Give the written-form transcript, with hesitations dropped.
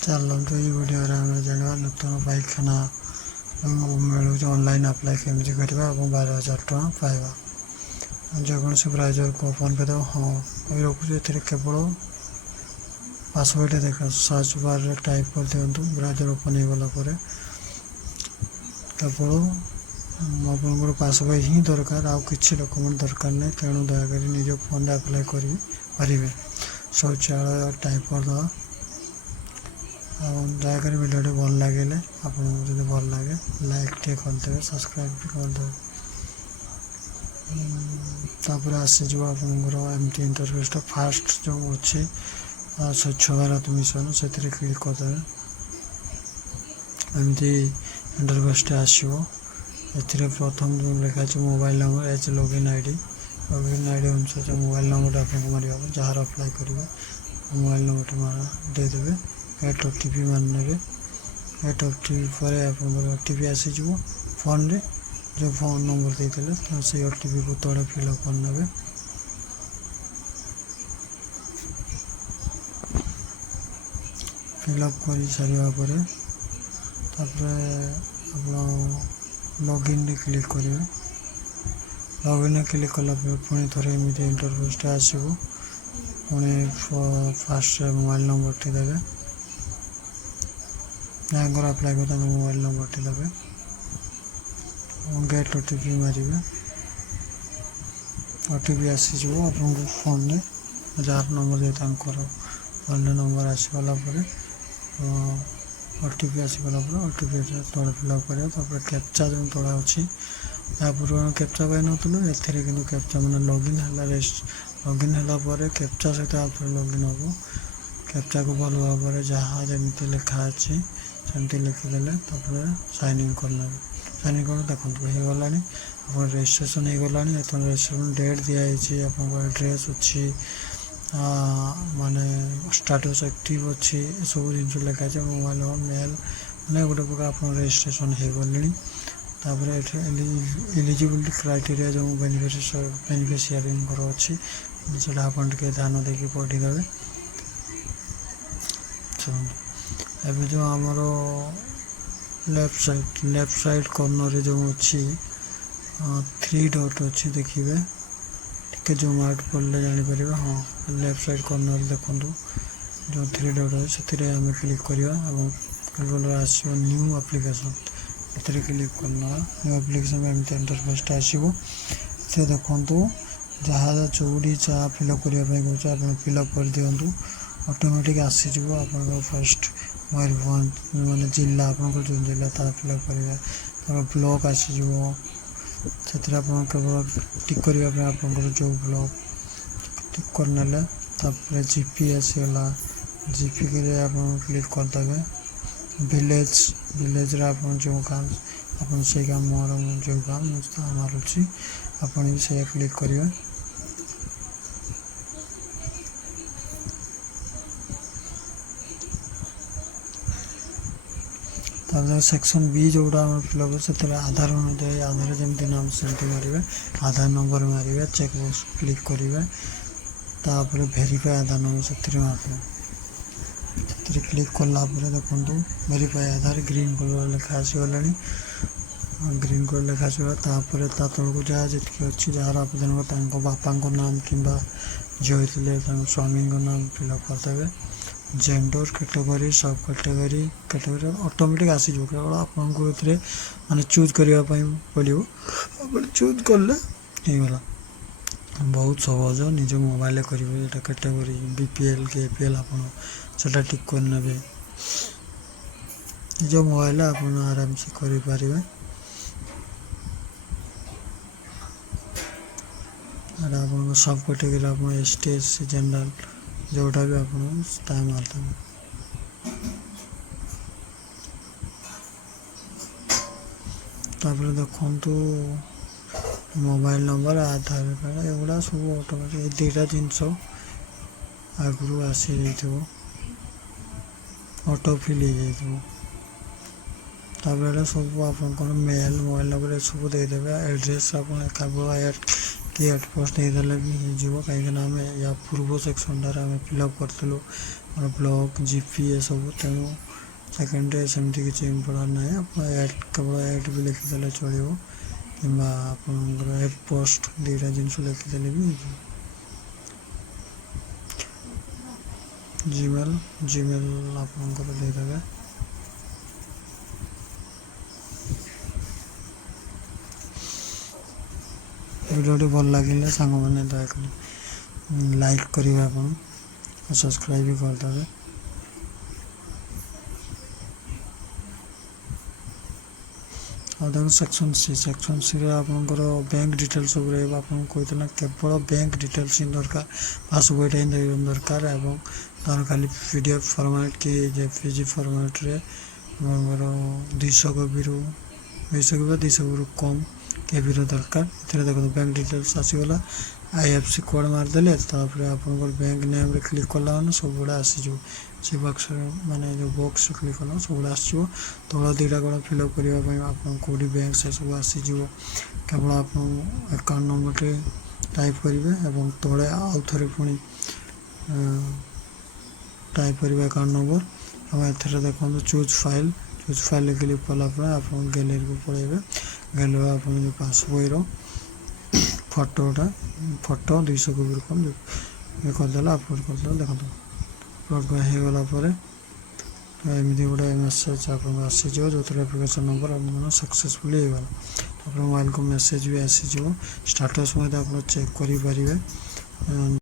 चलतु वीडियो जाना नूतन पाइखाना मिलूँ ऑनलाइन अप्लाई केमी करवा 12,000 टका पाइबा जेकोसी ब्राउजर को ओपन कर हाँ कही रखुचे केवल पासवर्ड देख सर्च बार टाइप कर दिंतु ब्राउजर ओपन हो गलापर केवल आप पासवर्ड ही दरकार आउ कि डॉक्यूमेंट दरकार नहीं तेणु दयाकोरी निज फोन अप्लाई करेंगे शौचालय टाइप करदे दयाकोरी वीडियो भल लगे आपको भल लगे लाइक टे करदे सब्सक्राइब भी करदे तापर आसीज आपमती इंटरफेस फास्ट जो अच्छे स्वच्छ भारत मिशन से क्लिक करदे एमती इंटरफेस आसो ए प्रथम जो लिखा mobile number H login ID अनुसार मोबाइल नंबर आपको मारे जार अप्लाई करेंगे मोबाइल नंबर मार देदेवे एट ओटीपी मारे एट ओटीपी पर आप ओटीपी आसीज फोन रे जो फोन नंबर देते से ओटीपी को तले फिलअप करने फिलअप कर सारापर लॉगिन क्लिक करेंगे लॉगिन क्लिक कला पुणी थे एमती इंटरफेस आसो पुणी फास्ट मोबाइल नंबर टी देवे जहाँ अप्लाई कर मोबाइल नंबर टी देवे गेट ओटीपी मारे ओटीपी आसीज आप फोन में जार नंबर दे फोन नंबर आसीगला ओटीपी आसीगला ओटीपी तले फिलअप कर कैप्चा जो तला अच्छी या पूर्व कैप्चा पाई नुलु ए कैप्चा मैंने लॉगिन है लॉगिन है कैप्चा सहित आप लॉगिन हम कैप्चा को भल भाव जहाँ जमी लिखा अच्छी सेमती लिखिदे साइन इन करना साइन इन कर देखो हो गला आप रजिस्ट्रेशन हो गला रजिस्ट्रेशन डेट दिखाई आप एड्रेस अच्छी माने स्टेटस एक्टिव अच्छी सब जिन लिखाई मोबाइल नंबर मेल मैंने गोटे प्रकार आप रजिस्ट्रेशन हो गले एलिजिबिलिटी क्राइटेरिया जो बेनिफिशियरी अच्छी से आप ध्यान देकी पढ़ीदे एवं जो आमर लेफ्ट साइड कॉर्नर जो अच्छी 3 डॉट अच्छी देखिए टे जूम आउट पड़े जापर हाँ लेफ्ट साइड कॉर्नर देखूँ जो 3 डॉट अच्छे से आम क्लिक करवा आसो न्यू एप्लिकेशन ए क्लिक करना न्यू एप्लिकेशन एमती इंटरफेस आसो से देखु जहाँ चौड़ी जहाँ फिलअप करने कहे फिलअप कर दिंतु ऑटोमेटिक आसीज आप फर्स्ट मयूरभंज माने जिला आप जो जिला फिलअप करेंगे ब्लॉक आसीज से केवल टिक करने आप जो ब्लॉक टिक करने जीपी आसीगला जीपी के आप क्लिक करदे विलेज आप जो काम आप से काम मोर जो काम मारूँ आपड़ से क्लिक करेंगे सेक्शन बी जोड़ा फिलअप से आधार अनुजाई आधार जमी नाम सेमती मारे आधार नंबर मारे चेकबॉक्स क्लिक करेंगे तापर वेरीफाई आधार नंबर से मारे क्लिक कलापर देखो वेरीफाई आधार ग्रीन कलर लिखा आसगला ग्रीन कलर लिखा आसगला तलू जहाँ जी अच्छी जार आवेदन बापा नाम कि झील होते स्वामी नाम फिलअप करदे जेंडर कैटेगरी सब कैटेगरी ऑटोमेटिक आसीज केवल आपको ये माने चूज करने पड़ो आप चूज कले गला बहुत सहज निज मोबाइल करेंगे कैटेगरी बीपीएल के एपीएल आपटा टिक करने निज मोबाइल आप आराम से करें आप सब कैटेगरी आप एसटी एससी जनरल जोटा भी आप मारते देखु मोबाइल नंबर आधार कार्ड एगुड़ा सब ऑटोमेटिक दुईटा जिनस आगु आसी ऑटो फिल हो सब आप मेल मोबाइल नंबर सब देदेवे एड्रेस आप कि एट पोस्ट देदेले भी हो कहीं आम या पूर्व सेक्शन आम फिलअप करूँ मोर ब्लॉक जीपी ये सब तेणु सेकेंड सेमती किसी इम्पोर्टाट ना आप केवल एड भी लिखिदे चलो कि आप एफ पोस्ट दुईटा जिन लिखिदे भी जीमेल जीमेल आपंकर देदेवे वीडियो भल लगे सांग मैंने दयाकोरी लाइक करेंगे आप सब्सक्राइब भी करदे और देखो सेक्शन सी आपंकर बैंक डिटेल्स सब रहा आपको कहते केवल बैंक डिटेल्स ही दरकार पासबुक ही दरकार और तार खाली पीडीएफ फॉर्मेट कि जेपीजी फॉर्मेट रे 200 कॉपी 200 कम केबी दरकार ये देखो बैंक डिटेल्स आसीगला आईएफसी कोड मारदेले आप बैंक नेम रे क्लिक कला सब गुड़ा आसीज से बक्स माने जो बॉक्स क्लिक कला सब गुड़ा आसो तला दुईटा कौन फिलअप करने आप कौटी बैंक से सब आसीज केवल आप अकाउंट नंबर टाइप करेंगे और तले आउ थे पुणी टाइप करेंगे अकाउंट नंबर और एथेर देखो चूज फाइल क्लिक कलापर आप गैलरी को पलैबे गैलरी आप जो पासबुक फोटो 200 कॉपी कम ये करदे अपलोड करदे देखो अपलोड होगला एमती गोटे मेसेज आप आसीज जो एप्लिकेशन नंबर आप सक्सेसफुली होगा मोबाइल को मेसेज भी आसीज स्टाटस आप चेक करें।